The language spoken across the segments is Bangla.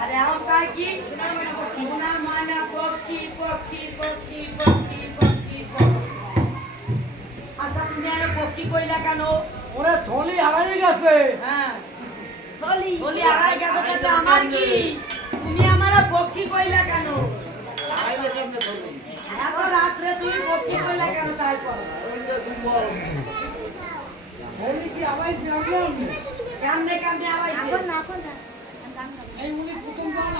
আরে আমার তাই কি? সোনার ময়না পক্ষী পক্ষী পক্ষী পক্ষী পক্ষী পক্ষী আচ্ছা তুমি আরে পক্ষী কইলা কেন? ওরে থলি হারাই গেছে। হ্যাঁ। বলি আড়াই গেছে তাতে আমার কি? তুমি আমার পক্ষী কইলা কেন? এত রাত্রে তুমি পক্ষী কইলা কেন তাই করো? থলি কেমনে কেমনে আড়াইছে এই উনি প্রথম যখন আসলে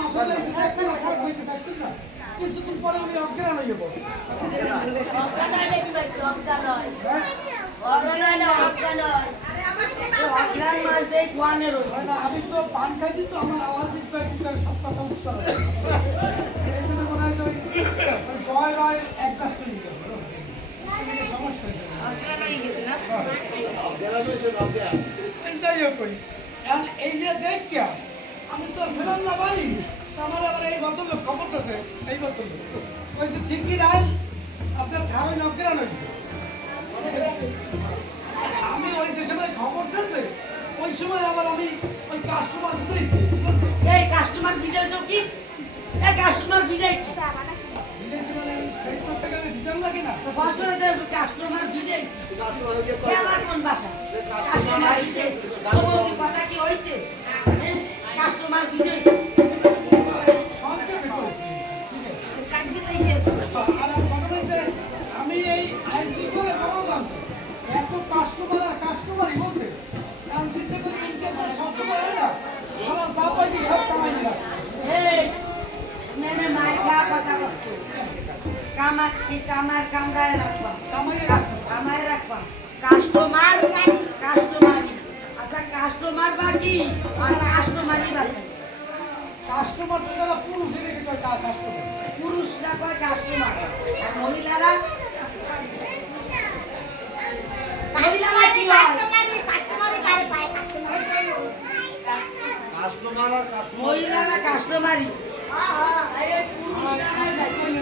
এসে দেখছেন না খারাপ হইতে দেখছেন না কিছুক্ষণ পরে উনি অজ্ঞান হয়ে আমি তো পান খাইছি তো আমার আওয়াজ দিতে একটু সব কথা জন্য মনে হয় জয় রয় এক। এই সমস্যা। এই যে দেখ আমি তো ছিলাম না বাড়ি আমার আবার এই ভদ্রলোক খবর দিছে এই ভদ্রলোক। ওই যে ছিকি রায় আপনার ঠাড়ে নগ্রান হয়েছে। আমি ওই যে সময় খবর দিয়েছে ওই সময় আবার আমি ওই কাস্টমার বুঝাইছি। এই কাস্টমার বিজয়ছো কি? এই কাস্টমার বিজয় কি? মানে সেই করতে গেলে বিচার লাগে না। বছরে তো কাস্টমার বিজয় কামার কামার কামড়ায় রাখবা কামাই রাখব কামায় রাখবা। কাস্টমার কাস্টমারই। আচ্ছা কাস্টমার বাকি আর কাস্টমারই বাকি কাস্টমার তো তারা পুরুষের কাস্টমার পুরুষরা কয় কাস্টমার আর মহিলারা? মহিলারা কি দাও থলি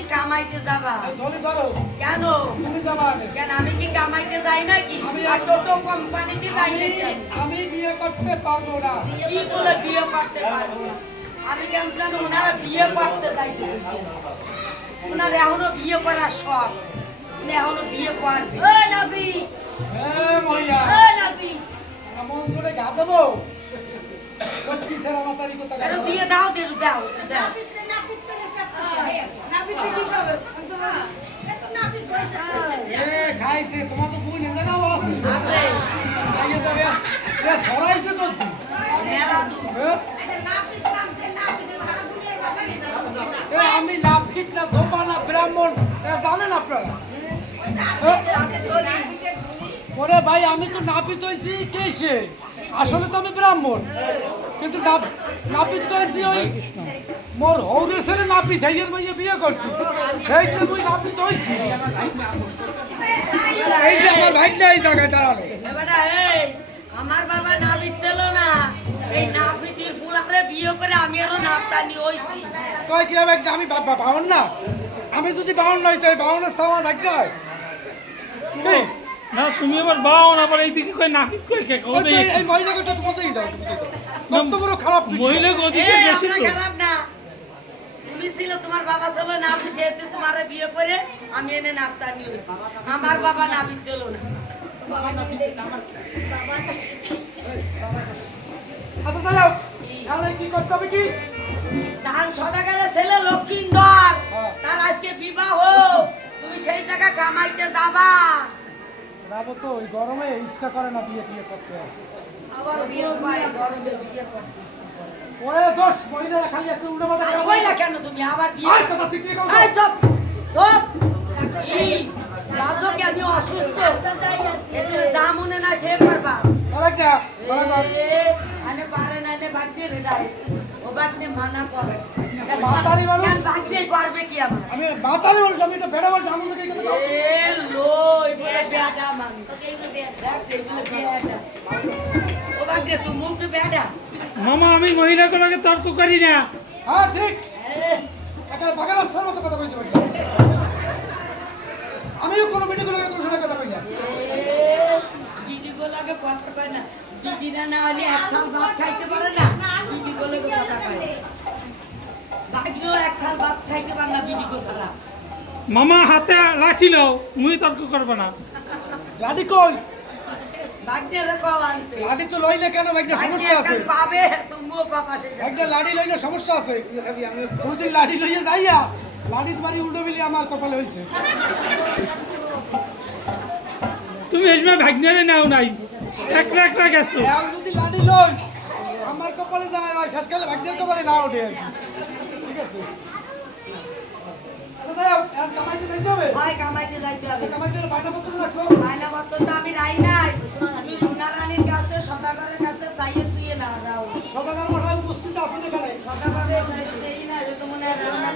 জায়গা কামাইতে যাবা? কেন? তুমি যাবা আগে। কেন আমি কি কামাইতে যাই নাকি? আর টোটো কোম্পানিতে যাই নাকি? আমি? বিয়ে করতে পারব না। কি বলে বিয়ে করতে পারব না? আমি কেমন জানো ওনারা বিয়ে করতে চাইতে ওনার এখনও বিয়ে করার শখ। উনি এখনও বিয়ে করবে এমন চলে গা দেবো। দিয়ে দাও একটু দাও দাও। এ তোমার তো বই জানাও আছে? আছে। খাইয়ে তো রে রে সরাইছে তো তুই। মেলা হ্যাঁ? এ? আমি লাফিত না ধোপা না ব্রাহ্মণ। জানেন আপনারা? ওরে ভাই আমি তো নাপিত হয়েছি কেসে আসলে তো আমি ব্রাহ্মণ। কিন্তু নাপ- নাপিত হয়েছি ওই মোর হৌরে ছেলে নাপিত হেগের মাইয়ে বিয়ে করছি সেই তো মুই নাপিত হয়েছি এই যে আমার ভাই না এই জায়গায় এই আমার বাবা নাপিত ছিল না এই নাপিতির ফুলারে বিয়ে করে আমি আরও নাপতানি হইছি। কয় কি হবে আমি বা- বা- বাহন না? আমি যদি বাউন নই তাই বাহনের সামান ভাগ্য হয়? না তুমি আবার বাও না আবার এইদিকে কই নাপিত কই কে? তো কই এই- মহিলাকে একটু বোঝাই দাও তুমি তো। বড় খারাপ মহিলা ওদিকে বেশি খারাপ না। তুমি ছিল তোমার বাবা ছিল নাপিত যেহেতু তোমার বিয়ে করে আমি এনে নাপতানি হইছি আমার বাবা নাপিত ছিল না। আচ্ছা তাহলে তাহলে কি করতে হবে কি? চান সদাগারের ছেলে লক্ষিন্দর হ্যাঁ। তার টাকা কামাইতে যাবা। যাব তো ওই গরমে ইচ্ছা করে না বিয়ে টিয়ে করতে। আবার বিয়ে গরমে বিয়ে করতেছি। ওরে দোষ মহিলারা খালি আছে উল্টো পাল্টা কথা বলে। কইলা কেন তুমি? আবার বিয়ে আয়, কথা শিখিয়ে কাউ এই চুপ চুপ। এই রাজকে আমি অসুস্থ। এগুলো যা মনে না সে পারবা। আরে কে? বলা কর। আনে পারে না এনে ভাগ্যে রেডাই। ও ভাগ্যে মানা করে। মাতারি মানুষ? কেন ভাগ্যে পারবে কি আমার আমি বাতারি বলছি আমি এটা বেড়া বলছি আমি তোকে এই কথা এ লো এগুলো বেডা মানুষ। দেখ এগুলো বেডা ও ভাগ্যে তুই মুখ বেডা মামা আমি মহিলাগুলোকে তর্ক করি না। হ্যাঁ ঠিক। এ, একেবারে বাঘের বাচ্চার মতো কথা বলছি বলছি। আমিও কোনো মিটিংগুলোকে কোনো সময় কথা বলি না। দিদি গোলাকে কথা কয় না। দিদি না না হলে এক থাল ভাত খাইতে পারে না। দিদি গোলাকে কথা কয় ভাগ্যও এক থাল ভাত খাইতে পারে না বিডি গো ছাড়া মামা হাতে লাঠি লও মুই তর্ক করব না। লাডি কই? লাডি তো লই না কেন? একটা সমস্যা আছে। পাবে তুমিও পাবা একটা লাডি লইলে সমস্যা আছে। দুই দিন লাডি লইয়ে যাইয়া লাডি বাড়ি উল্টো মিলিয়ে আমার কপালে হয়েছে তুমি এই সময় ভাগ্নের নাও নাই। একলা একলা গেছো। যদি লাডি লই আমার কপালে যায় হয় শেষকালে ভাগ্যের কপালে না ওঠে। আর ঠিক আছে? কামাইতে যাইতে হবে? হয় কামাইতে যাইতে হবে। কামাইতে বায়না পত্র রাখছো? মাইনা মতো তো আমি রাই নাই।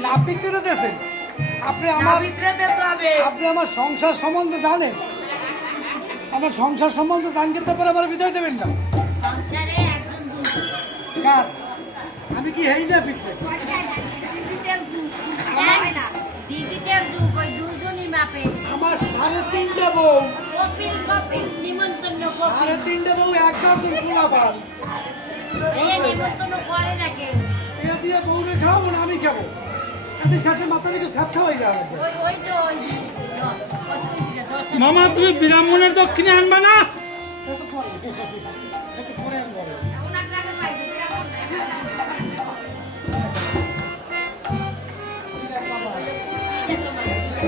এই নাপিতে তো দেশেন আপনি আমার আপনি আমার সংসার সম্বন্ধে জানেন। আমার সংসার সম্বন্ধে জানতে তো পরে আমার বিদায় দেবেন না। কার? আমি কি হেই না আমার সাড়ে তিনটে বউ। সাড়ে তিনটে বউ এক কার্টুন খোলা এই নিমন্ত্রণ করে না এ দিয়ে বউরে খাব না আমি খাব। মামা তুমি ব্রাহ্মণের দক্ষিণে আনবা না।